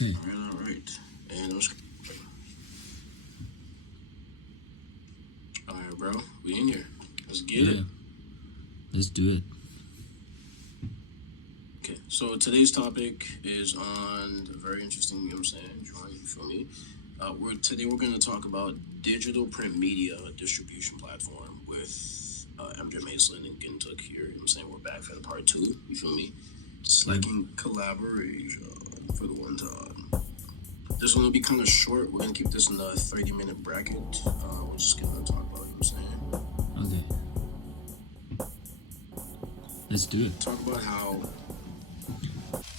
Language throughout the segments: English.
Okay. All right. And all right, bro. We in here. Let's get it. Let's do it. Okay. So today's topic is on the very interesting, you know what I'm saying, drawing, you feel me? Today we're going to talk about digital print media distribution platform with MJ Mason and Gentaku here. You know what I'm saying? We're back for the part 2, you feel me? Slacking collaboration for the one time. This one will be kind of short. We're going to keep this in the 30-minute bracket. We're just going to talk about, you know what I'm saying? Okay. Let's do it. Talk about how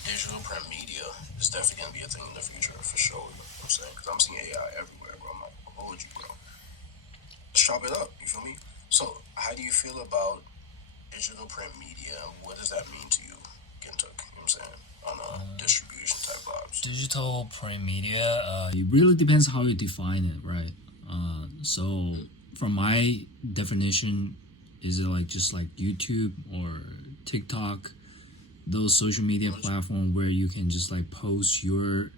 digital print media is definitely going to be a thing in the future, for sure. You know what I'm saying? Because I'm seeing AI everywhere, bro. I'm like, what would you, bro? Let's chop it up, you feel me? So, how do you feel about digital print media? What does that mean to you, Gintuk? You know what I'm saying? On a distribution type vibes. Digital print media, it really depends how you define it, right? So, from my definition, is it like just like YouTube or TikTok, those social media platform where you can just like post your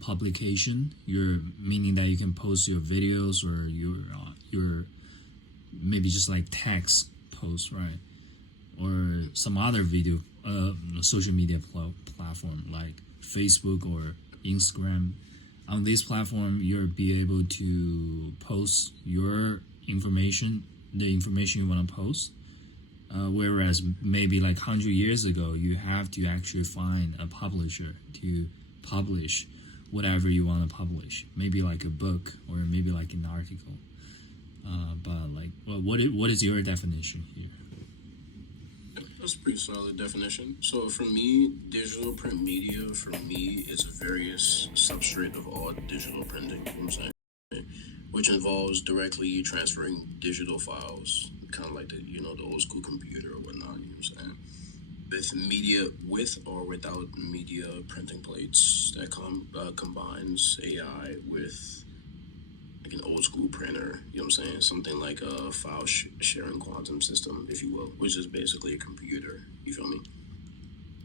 publication, meaning that you can post your videos or your maybe just like text post, right? Or some other video social media platform like Facebook or Instagram. On this platform, you'll be able to post your information, the information you want to post. Whereas maybe like 100 years ago, you have to actually find a publisher to publish whatever you want to publish. Maybe like a book or maybe like an article. But like, well, what is your definition here? That's a pretty solid definition. So for me, digital print media, for me, is a various substrate of all digital printing, you know what I'm saying? Which involves directly transferring digital files, kind of like the old school computer or whatnot, you know what I'm saying? With media, with or without media printing plates that combines AI with like an old school printer, you know what I'm saying? Something like a file sharing quantum system, if you will, which is basically a computer, you feel me?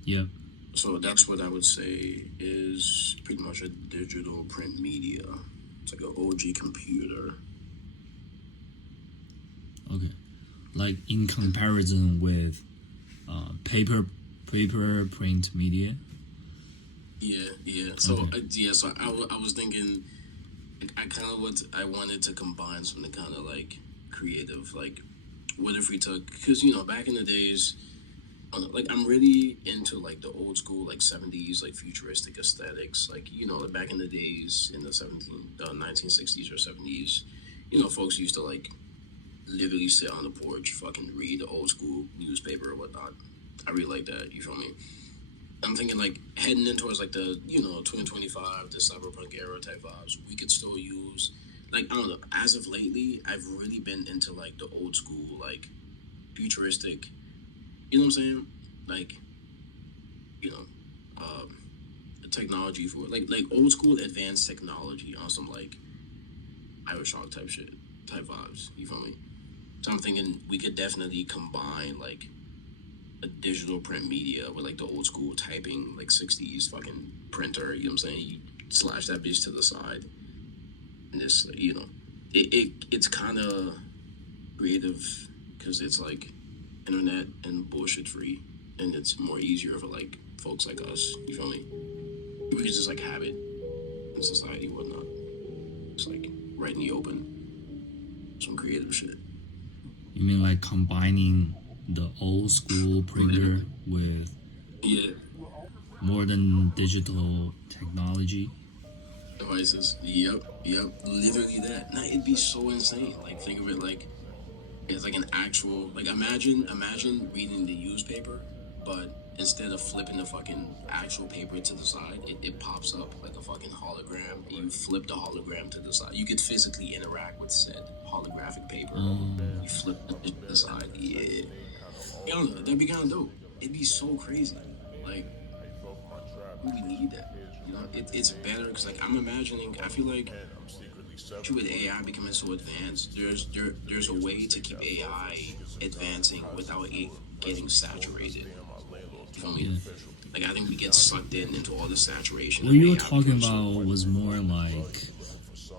Yep. So that's what I would say is pretty much a digital print media. It's like an OG computer. Okay. Like in comparison with paper print media. Yeah. So Okay. so I was thinking, I wanted to combine something kind of like creative. Like, what if we took, because back in the days, like I'm really into like the old school like 70s like futuristic aesthetics. Like like, back in the days in the 1960s or 70s, folks used to like literally sit on the porch, fucking read the old school newspaper or whatnot. I really like that. You feel me? I'm thinking like heading in towards like the 2025, the cyberpunk era type vibes. We could still use, like, I don't know. As of lately, I've really been into like the old school like futuristic. You know what I'm saying? Like, you know, the technology for like old school advanced technology on some like Bioshock type shit, type vibes. You feel me? So I'm thinking we could definitely combine like a digital print media with like the old school typing, like 60s fucking printer, you know what I'm saying? You slash that bitch to the side. And this, it's kind of creative because it's like internet and bullshit free. And it's more easier for like folks like us, you feel me? We could just like have it in society and whatnot. It's like right in the open. Some creative shit. You mean like combining the old school printer with modern digital technology? Devices. Yep. Literally that. Nah, it'd be so insane. Like, think of it like it's like an actual, like, imagine reading the newspaper, but instead of flipping the fucking actual paper to the side, it pops up like a fucking hologram. And you flip the hologram to the side. You could physically interact with said holographic paper. You flip it to the side. Yeah. I don't know. That'd be kind of dope. It'd be so crazy. Like, we need that. It's better because like I'm imagining. I feel like with AI becoming so advanced, there's a way to keep AI advancing without it getting saturated. You feel me? Like I think we get sucked in into all the saturation What of you were AI talking because so about was more like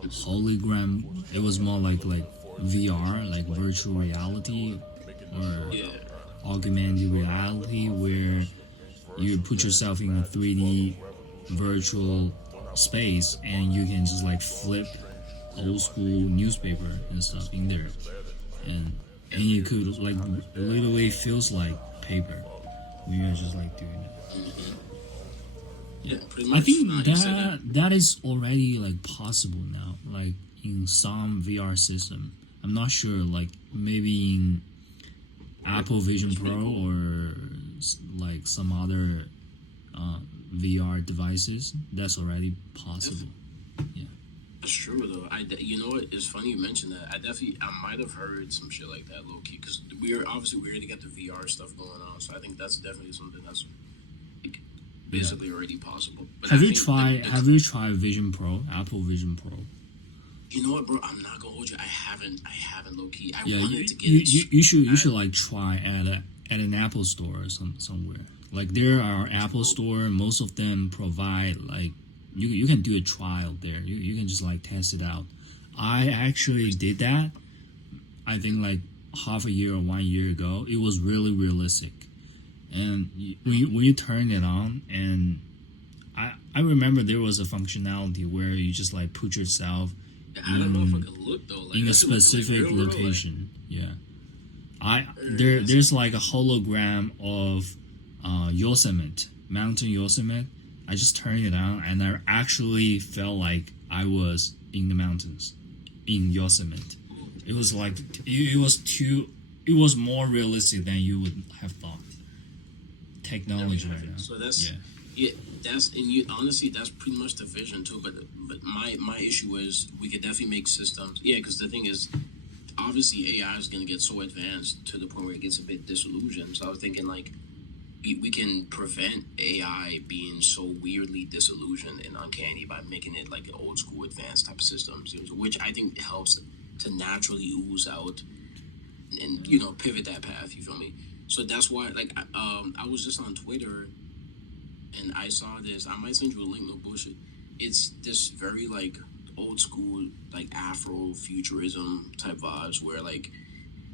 hologram. It was more like VR, like virtual reality, or yeah, augmented reality, where you put yourself in a 3D virtual space and you can just like flip old school newspaper and stuff in there, and yeah, you could like literally feels like paper when you're just like doing it. hmm Yeah, yeah, pretty I much. think You said that. that is already like possible now, like in some VR system. I'm not sure, like maybe in Apple Vision That's pretty Pro cool. or like some other VR devices. That's already Def- possible. Yeah, That's true though. You know what? It's funny you mentioned that. I might have heard some shit like that low key because we already got the VR stuff going on. So I think that's definitely something that's like yeah. basically already possible. But I think Have you tried Vision Pro? Apple Vision Pro. you know what, bro? I'm not gonna hold you. I haven't low key. I Yeah, wanted to get it you bad. should like try at an Apple store or somewhere. Like there are Apple store. Most of them provide like you can do a trial there. You can just like test it out. I actually did that. I think like half a year or 1 year ago. It was really realistic. And when you turn it on, and I remember there was a functionality where you just like put yourself I don't know if I in could look though. Like in a that should look like specific real, real. Like, location. Yeah, I that's there's like a hologram of Yosemite, Mountain Yosemite. I just turned it on, and I actually felt like I was in the mountains in Yosemite. It was like it was more realistic than you would have thought. never Technology have right it. now. So that's Yeah. yeah. That's and you honestly that's pretty much the vision too. But my issue is we could definitely make systems. Yeah, because the thing is obviously AI is going to get so advanced to the point where it gets a bit disillusioned. So I was thinking like we can prevent AI being so weirdly disillusioned and uncanny by making it like an old school advanced type of systems, which I think helps to naturally ooze out and pivot that path. You feel me? So that's why like I was just on Twitter and I saw this. I might send you a link. No bullshit. It's this very like old school like Afro futurism type vibes where like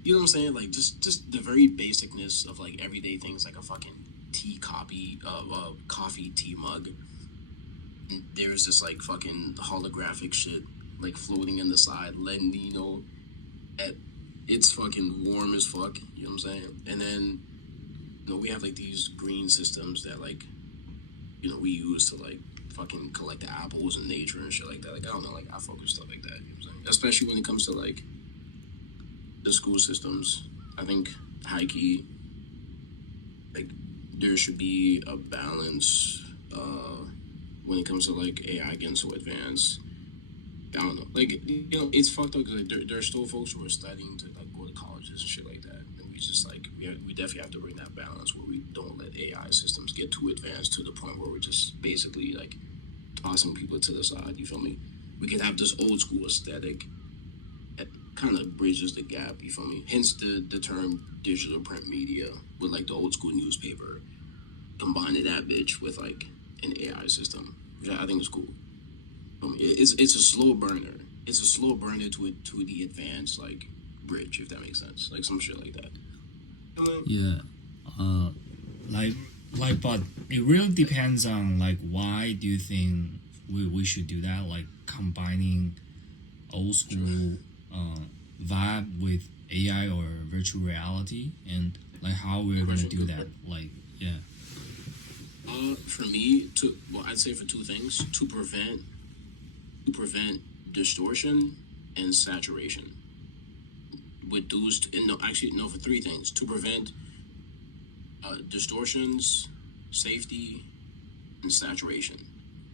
you know what I'm saying? Like just the very basicness of like everyday things like a fucking coffee tea mug. And there's this like fucking holographic shit like floating in the side, letting you know that it's fucking warm as fuck. You know what I'm saying? And then we have like these green systems that like we use to like fucking collect the apples in nature and shit like that. Like I don't know, like I focus stuff like that. You know what I'm saying? Especially when it comes to like the school systems. I think high key, like there should be a balance when it comes to like AI getting so advanced. I don't know, like it's fucked up because like, there are still folks who are studying to like go to colleges and shit like that, and we just like we definitely have to bring that balance where we don't let AI systems get too advanced to the point where we're just basically like tossing people to the side. You feel me? We could have this old school aesthetic that kind of bridges the gap. You feel me? Hence the term digital print media with like the old school newspaper, combining that bitch with like an AI system, which I think is cool. It's a slow burner. It's a slow burner to the advanced like bridge, if that makes sense. Like some shit like that. Yeah. Uh, like but it really depends on like why do you think we should do that, like combining old school vibe with AI or virtual reality, and like how we're gonna do that, like yeah. For me, I'd say for two things: to prevent distortion and saturation. With those, and no, actually no, for three things: to prevent distortions, safety, and saturation.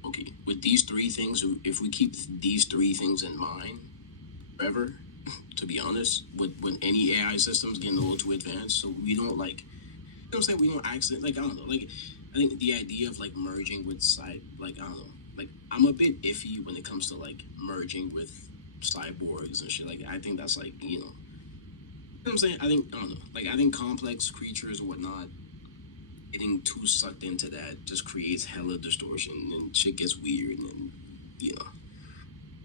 Okay, with these three things, if we keep these three things in mind forever, to be honest, with any AI systems getting a little too advanced, so we don't like, you know what I'm saying, we don't accident, like, I don't know, like, I think the idea of like merging with like, I don't know, like, I'm a bit iffy when it comes to like merging with cyborgs and shit like that. I think that's like, you know what I'm saying? I think, I don't know, like, I think complex creatures or whatnot, getting too sucked into that just creates hella distortion and shit gets weird and you know.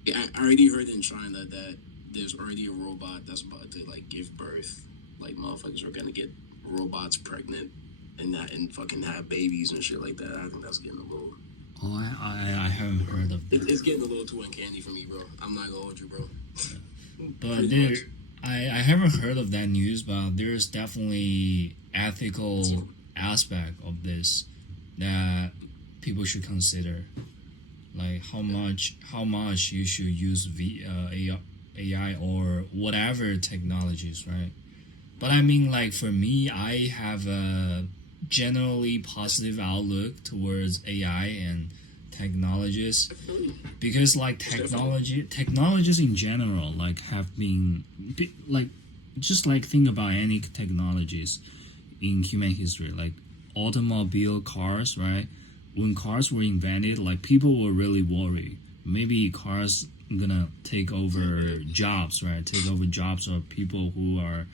Yeah, I already heard in China that there's already a robot that's about to like give birth. Like motherfuckers are gonna get robots pregnant and that and fucking have babies and shit like that. I think that's getting a little. Oh, I haven't heard of that. It's getting a little too uncanny for me, bro. I'm not gonna hold you, bro. But there, I haven't heard of that news, but there's definitely ethical aspect of this that people should consider, like how much you should use AI or whatever technologies, right? But I mean, like for me, I have a generally positive outlook towards AI and technologies because like technologies in general like have been like just like think about any technologies in human history, like automobile cars, right? When cars were invented, like people were really worried maybe cars gonna take over jobs, right? Take over jobs of people who are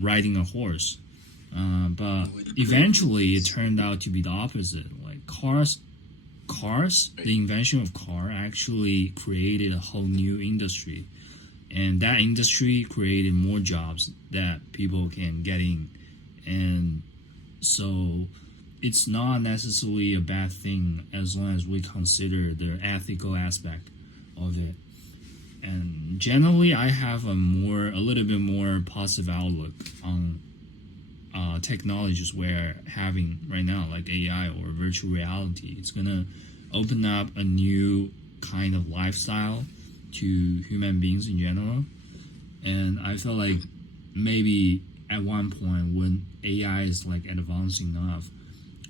riding a horse. But eventually it turned out to be the opposite. Like the invention of car actually created a whole new industry, and that industry created more jobs that people can get in, and so it's not necessarily a bad thing as long as we consider the ethical aspect of it. And generally, I have a little bit more positive outlook on technologies we're having right now, like AI or virtual reality. It's gonna open up a new kind of lifestyle to human beings in general. And I feel like maybe at one point when AI is like advanced enough,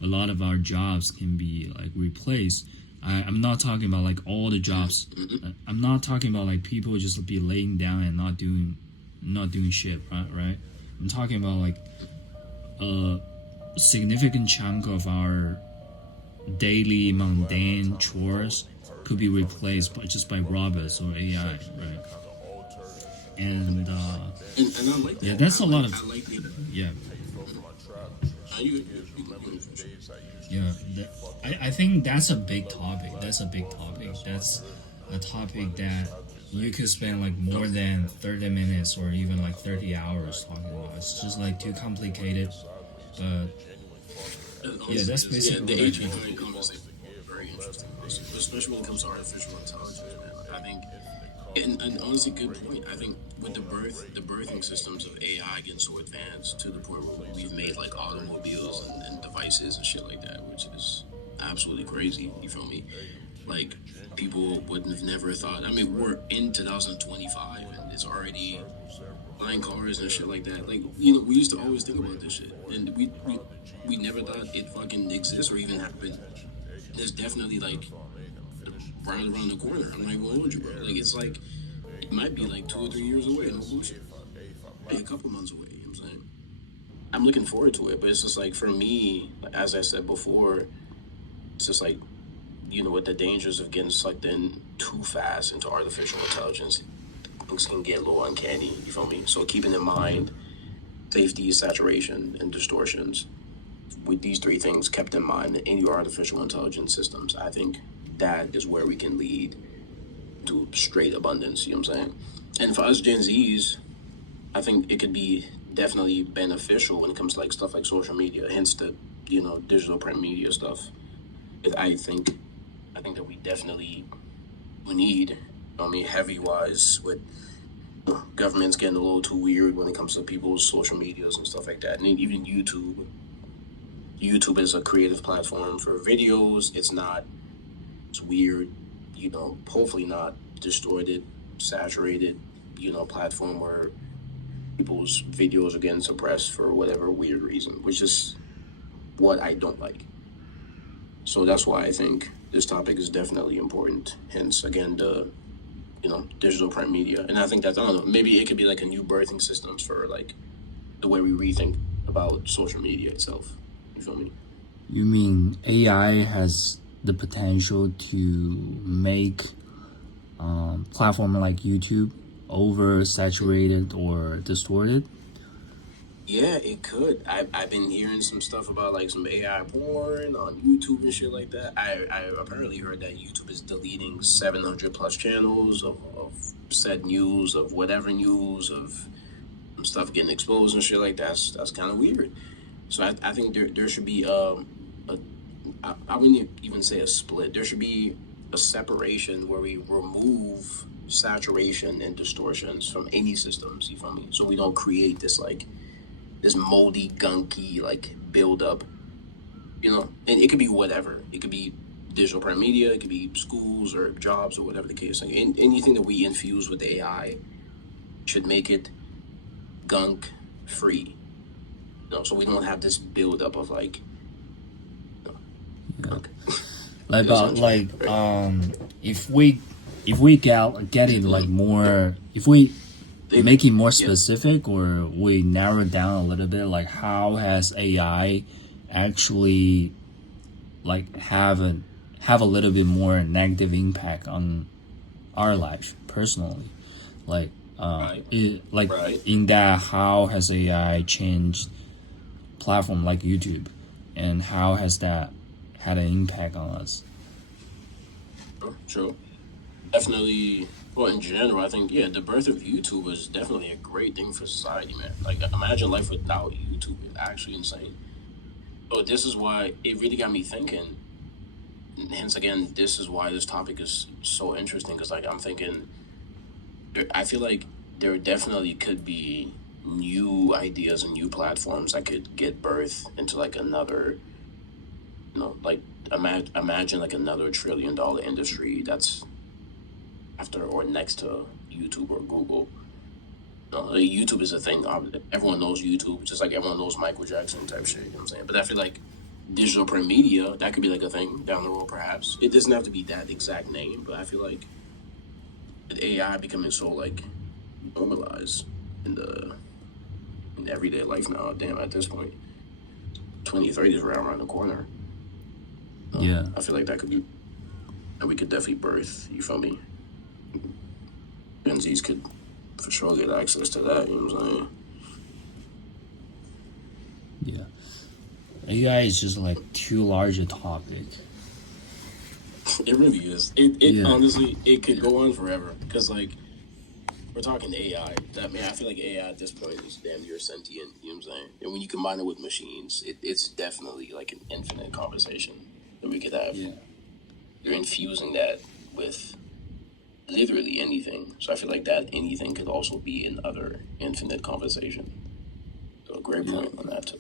a lot of our jobs can be like replaced. I'm not talking about like all the jobs. I'm not talking about like people just be laying down and not doing shit, right? I'm talking about like a significant chunk of our daily mundane chores could be replaced by robots or AI, right? And and I like that. yeah, that's a lot of I like the. yeah. You, Yeah, I think that's a big topic. That's a topic that you could spend like more than 30 minutes or even like 30 hours talking about. It's just like too complicated. But yeah, that's basically the what I age think. behind conversation is very interesting, especially when it comes to artificial intelligence. Man. I think, and honestly, good point. I think with the birthing systems of AI getting so advanced to the point where we've made like automobiles and devices and shit like that, which is absolutely crazy. You feel me? Like people would have never thought. I mean, we're in 2025 and it's already flying cars and shit like that. Like we used to always think about this shit, and we never thought it fucking exists or even happened. There's definitely like right around the corner. I'm not gonna hold you, bro. Like it's like it might be like 2 or 3 years away. No bullshit. Like a couple months away. You know what I'm saying? I'm looking forward to it, but it's just like for me, as I said before, it's just like with the dangers of getting sucked in too fast into artificial intelligence, things can get a little uncanny. You feel me? So keeping in mind safety, saturation, and distortions. With these three things kept in mind in your artificial intelligence systems, I think that is where we can lead to straight abundance. You know what I'm saying? And for us Gen Zs, I think it could be definitely beneficial when it comes to like stuff like social media, hence the digital print media stuff. I think that we definitely need. I mean, heavy wise with governments getting a little too weird when it comes to people's social medias and stuff like that, and even YouTube. YouTube is a creative platform for videos. It's weird, hopefully not distorted, saturated, platform where people's videos are getting suppressed for whatever weird reason, which is what I don't like. So that's why I think this topic is definitely important. Hence, again, the digital print media, and I think that I don't know, maybe it could be like a new birthing systems for like the way we rethink about social media itself. You feel me? You mean AI has the potential to make platform like YouTube oversaturated or distorted? Yeah, it could. I've been hearing some stuff about like some AI porn on YouTube and shit like that. I apparently heard that YouTube is deleting 700 plus channels of said news, of whatever news, of stuff getting exposed and shit like that. That's kind of weird. So I think there should be a I wouldn't even say a split. There should be a separation where we remove saturation and distortions from any systems. You feel me? So we don't create this like this moldy, gunky like build up. You know, and it could be whatever. It could be digital print media. It could be schools or jobs or whatever the case. Like anything that we infuse with AI should make it gunk free. You know, so we don't have this build up of like gunk. Like Essentially, right? if we get it like more, if we make it more Yeah. specific, or we narrow it down a little bit, like how has AI actually like have a little bit more negative impact on our life personally, like Right. like Right. in that, how has AI changed platform like YouTube, and how has that had an impact on us? True. Definitely. Well, in general, I think yeah, the birth of YouTube was definitely a great thing for society, man. Like, imagine life without YouTube. It's actually insane. But this is why it really got me thinking. Hence, again, this is why this topic is so interesting. Because, like, I'm thinking, I feel like there definitely could be new ideas and new platforms that could get birth into like another, like imagine like another $1 trillion industry that's after or next to YouTube or Google. Like YouTube is a thing. Everyone knows YouTube, just like everyone knows Michael Jackson type shit. You know what I'm saying? But I feel like digital print media, that could be like a thing down the road, perhaps. It doesn't have to be that exact name, but I feel like with AI becoming so like normalized in the in everyday life now, damn, at this point, 2030 is right around the corner. Yeah, I feel like that could be, that we could definitely birth. You feel me? Gen Zs could for sure get access to that. You know what I'm saying? yeah. AI is just like too large a topic. It really is. It Yeah, honestly, it could go on forever because like we're talking AI. That man, I feel like AI at this point is damn near sentient. You know what I'm saying? And when you combine it with machines, it's definitely like an infinite conversation that we could have. yeah, You're infusing that with literally anything. So I feel like that anything could also be another infinite conversation. So a great yeah. point on that too.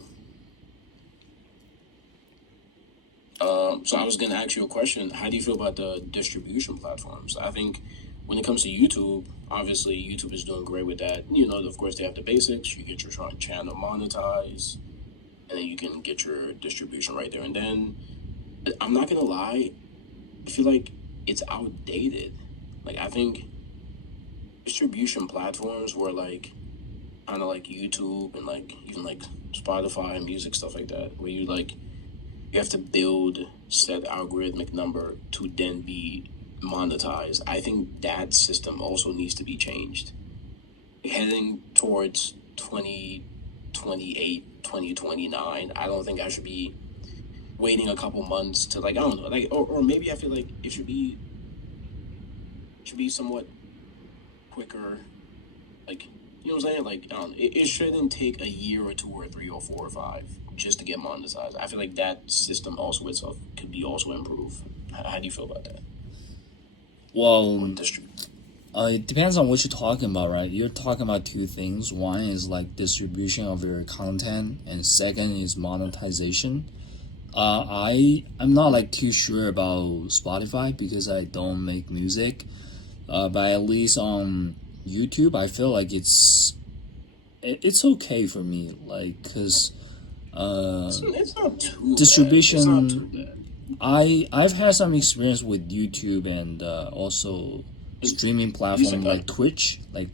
So I was gonna ask you a question. How do you feel about the distribution platforms? I think when it comes to YouTube, obviously YouTube is doing great with that. You know, of course they have the basics. You get your channel monetized, and then you can get your distribution right there and then. But I'm not gonna lie, I feel like it's outdated. Like I think distribution platforms were like kind of like YouTube and like even like Spotify and music stuff like that, where you have to build said algorithmic number to then be monetized. I think that system also needs to be changed. Heading towards 2028, 2029, I don't think I should be waiting a couple months to like I don't know, like or maybe I feel like it should be somewhat quicker, like you know what I'm saying? Like I don't know, it shouldn't take a year or two or three or four or five just to get monetized. I feel like that system also itself could be also improved. How do you feel about that? Well, With distribute. it depends on what you're talking about, right? You're talking about two things. One is like distribution of your content, and second is monetization. I'm not like too sure about Spotify because I don't make music. But at least on YouTube, I feel like it's okay for me, like because It's not too bad. It's not too distribution. bad. I've had some experience with YouTube and also streaming Decent platform guy. like Twitch, Yeah,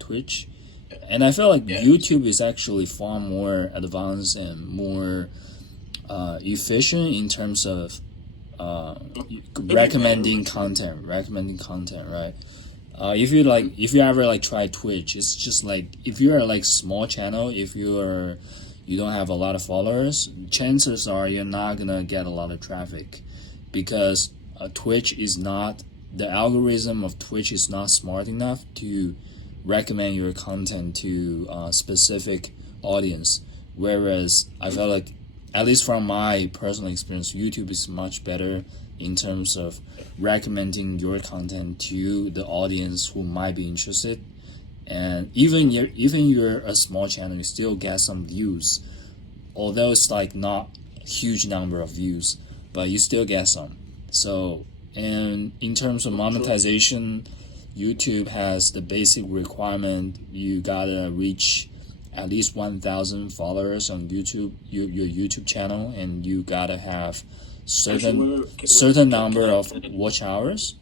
and I feel like yeah, YouTube is actually far more advanced and more efficient in terms of uh, recommending content, right? If you ever like try Twitch, it's just like if you're like small channel, if you're you don't have a lot of followers, chances are you're not gonna get a lot of traffic, because Twitch is not, the algorithm of Twitch is not smart enough to recommend your content to a specific audience. Whereas I felt like, at least from my personal experience, YouTube is much better in terms of recommending your content to the audience who might be interested. And even you're a small channel, you still get some views, although it's like not a huge number of views, but you still get some. So, and in terms of monetization, YouTube has the basic requirement, you gotta reach at least 1,000 followers on YouTube, your YouTube channel, and you gotta have certain number of watch hours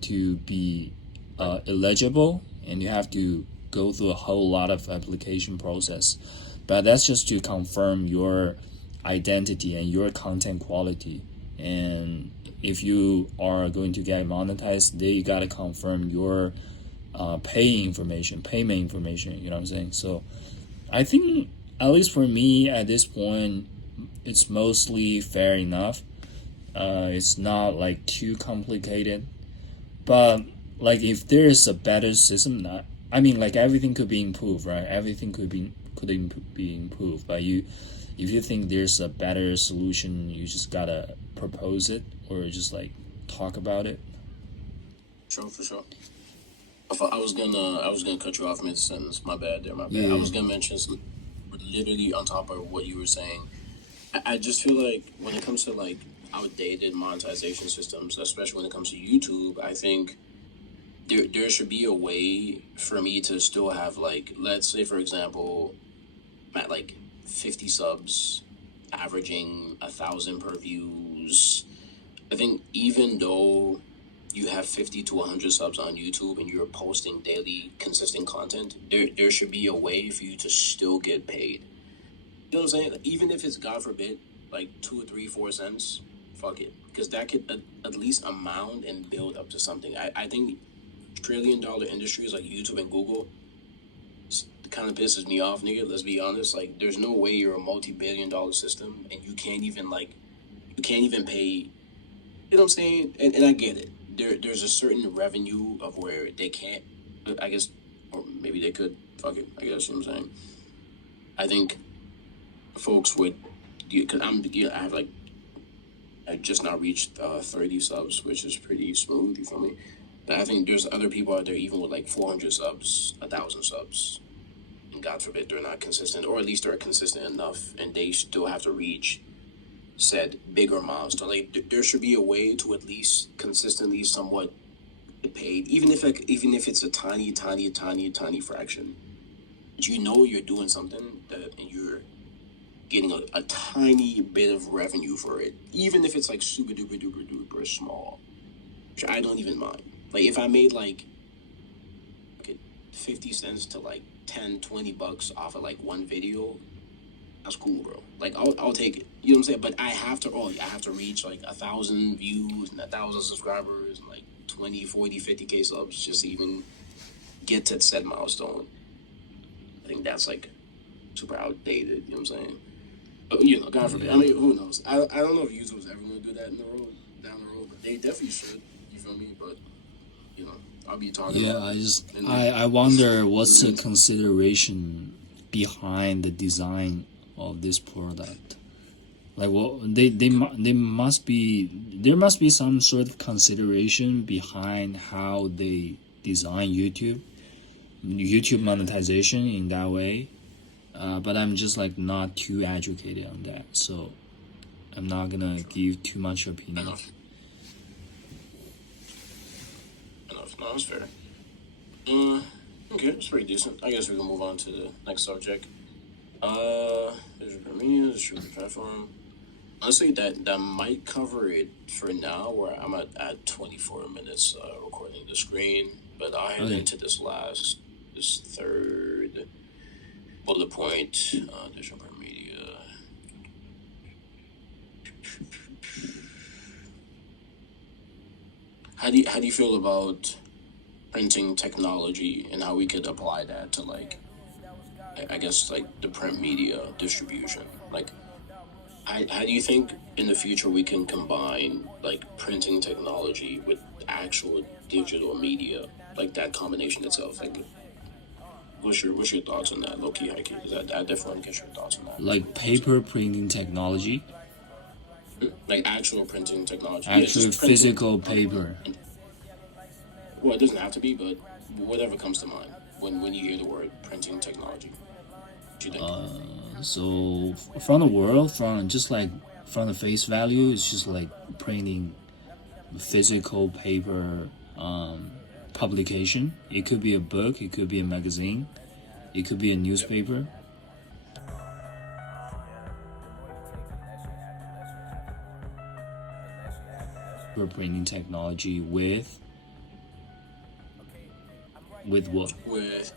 to be eligible, and you have to go through a whole lot of application process. But that's just to confirm your identity and your content quality. And if you are going to get monetized, they gotta confirm your payment information. You know what I'm saying? So I think, at least for me at this point, it's mostly fair enough. It's not like too complicated, but like if there is a better system, I mean, like everything could be improved, right? Everything could be improved. But if you think there's a better solution, you just gotta propose it, or just like talk about it. Sure, for sure. I was gonna cut you off mid sentence. My bad, there. My bad. Yeah. I was gonna mention some, literally on top of what you were saying. I just feel like when it comes to like outdated monetization systems, especially when it comes to YouTube, I think there should be a way for me to still have, like, let's say for example, I'm at like 50 subs, averaging 1,000 per views. I think even though you have 50 to 100 subs on YouTube and you're posting daily consistent content, there should be a way for you to still get paid. You know what I'm saying? Even if it's, God forbid, like 2 or 3, 4 cents, fuck it, because that could at least amount and build up to something. I think trillion-dollar industries like YouTube and Google kind of pisses me off, nigga. Let's be honest. Like, there's no way you're a multi-billion-dollar system and you can't even pay. You know what I'm saying? And I get it. There's a certain revenue of where they can't, I guess, or maybe they could. Fuck it. I guess, you know what I'm saying. I think folks would, because I just now reached 30 subs, which is pretty smooth. You feel me? But I think there's other people out there even with like 400 subs, 1,000 subs, and God forbid they're not consistent, or at least they're consistent enough, and they still have to reach said bigger milestone. Like, there should be a way to at least consistently somewhat get paid, even if it's a tiny fraction. But you know you're doing something and you're getting a tiny bit of revenue for it, even if it's like super duper small, which I don't even mind. Like, if I made like 50 cents to like 10-20 bucks off of like one video, that's cool, bro. Like, I'll take it. You know what I'm saying? But I have to reach like 1,000 views and 1,000 subscribers and like 20, 40, 50K subs just to even get to said milestone. I think that's like super outdated. You know what I'm saying? But, you know, God forbid. I mean, who knows? I don't know if YouTube's ever going to do that down the road, but they definitely should. You feel me? But, you know, I'll be talking. Yeah, I wonder what's the consideration behind the design of this product. Like, well, there must be some sort of consideration behind how they design YouTube monetization in that way. But I'm just like not too educated on that, so I'm not gonna give too much opinion. Enough. No, that's fair. Okay, that's pretty decent. I guess we can move on to the next subject. Digital media, distributed platform. Honestly, that might cover it for now, where I'm at 24 minutes recording the screen. But I'll head into this third bullet point, digital media. How do you feel about printing technology and how we could apply that to, like, I guess like the print media distribution. Like, how do you think in the future we can combine like printing technology with actual digital media, like that combination itself? Like, what's your thoughts on that, low key, high key? I definitely want to get your thoughts on that. Like paper printing technology, Like actual printing technology. Yeah, actual just printing. physical paper. Well, it doesn't have to be, but whatever comes to mind when you hear the word printing technology. What do you think? So from the world, from just like from the face value, it's just like printing physical paper publication. It could be a book, it could be a magazine, it could be a Yep. newspaper. We're printing technology with what? With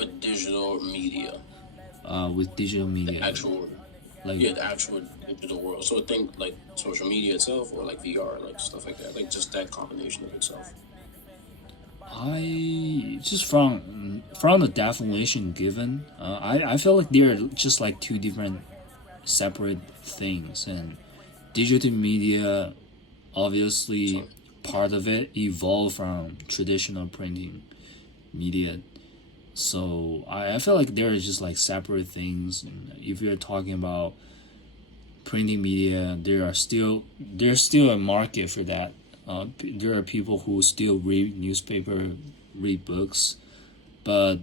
a digital media, With digital the media, actual, like yeah, the actual digital world. So think like social media itself, or like VR, like stuff like that. Like just that combination of itself. I just from the definition given, I feel like they're just like two different separate things, and digital media obviously So part of it evolved from traditional printing media. So I feel like they're just like separate things. And if you're talking about printing media, there's still a market for that. There are people who still read newspaper, read books, but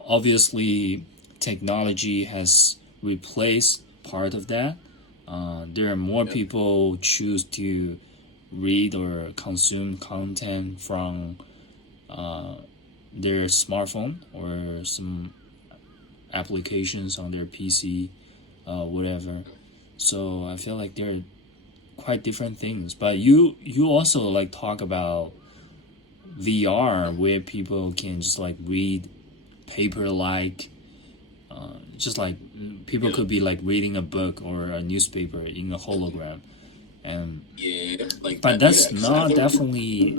obviously technology has replaced part of that. There are more yep. people choose to read or consume content from their smartphone or some applications on their PC, whatever. So I feel like they're quite different things. But you also like talk about VR where people can just like read paper like just like people Yeah. could be like reading a book or a newspaper in a hologram, and Yeah, like but that. Yeah, that's because I not think definitely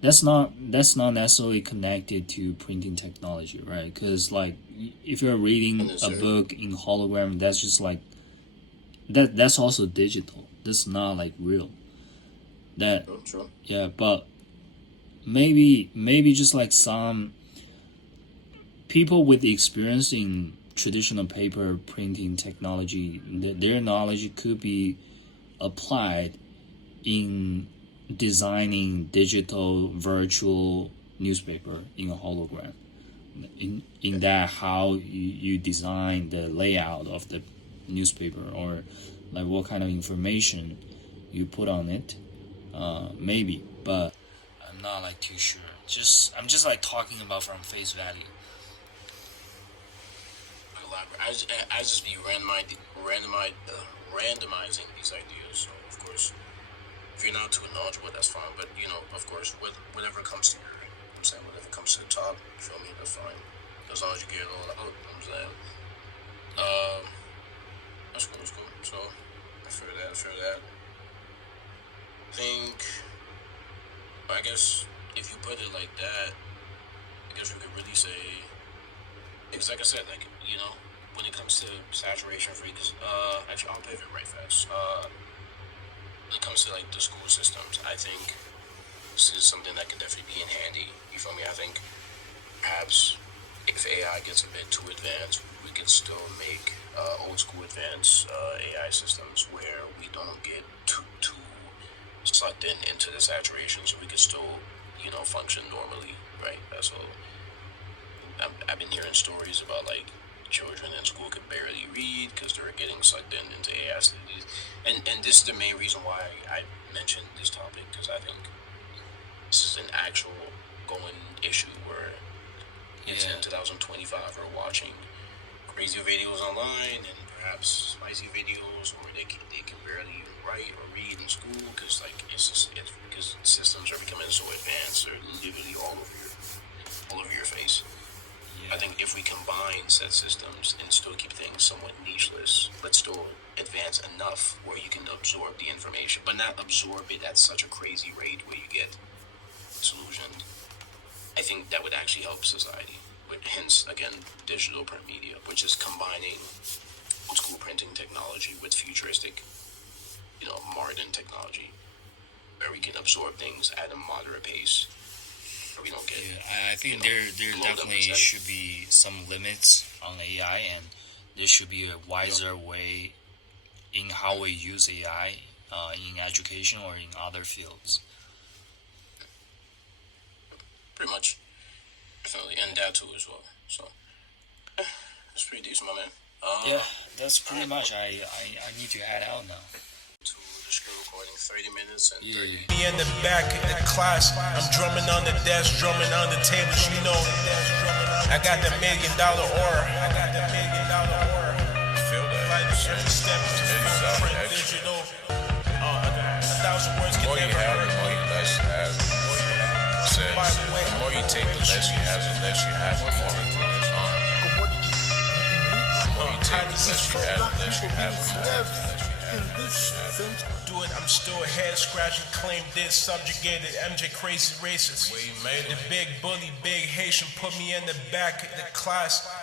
that's not necessarily connected to printing technology, right? Because like if you're reading a unnecessary. book in hologram, that's just like that's also digital. That's not like real. That True, true. yeah, but maybe just like some people with experience in traditional paper printing technology, their knowledge could be applied in designing digital virtual newspaper in a hologram. In that how you design the layout of the newspaper or like what kind of information you put on it, maybe, but I'm not like too sure. I'm just like talking about from face value. Elaborate. I just be randomizing these ideas. So of course, if you're not too knowledgeable, that's fine. But of course, whatever comes to your, I'm saying whatever comes to the top, you feel me? That's fine. As long as you get it all out, I'm saying. Um, that's cool. That's cool. So I feel that. I feel that. I think. I guess if you put it like that, I guess we could really say. Because like I said, like when it comes to saturation free, because actually I'll pivot right fast. When it comes to like the school systems, I think this is something that could definitely be in handy. You feel me? I think perhaps if AI gets a bit too advanced, we could still make old school advanced AI systems where we don't get too sucked into the saturation, so we could still function normally, right? So I've been hearing stories about like children in school could barely read because they were getting sucked into AI studies, and this is the main reason why I mentioned this topic because I think this is an actual going issue where kids in Yeah. 2025 are watching crazy videos online and perhaps spicy videos, or they can barely even write or read in school because like it's because systems are becoming so advanced, they're literally all over your face. I Yeah. think if we combine said systems and still keep things somewhat nicheless, but still advance enough where you can absorb the information, but not absorb it at such a crazy rate where you get disillusioned, I think that would actually help society. hence again digital print media, which is combining old school printing technology with futuristic, modern technology, where we can absorb things at a moderate pace, where we don't get. Yeah, I think there definitely should be some limits on AI, and there should be a wiser way in how we use AI in education or in other fields. Pretty much, definitely, and that too as well. So, that's pretty decent, my man. Yeah, that's pretty much. I need to head out now. To the screen recording, 30 minutes and 30. Me in the back of the class, I'm drumming on the desk, drumming on the tables, I got the $1 million aura. Feel that? Print digital. 1,000 words can never hurt. The more you less you have. The more you take, the less you have, the less you have, the more it goes on. The more you take, the less you have, the less you have, the more it goes on. Do it, I'm still head scratching, claim this, subjugated, MJ crazy racist. The big bully, big Haitian put me in the back of the class.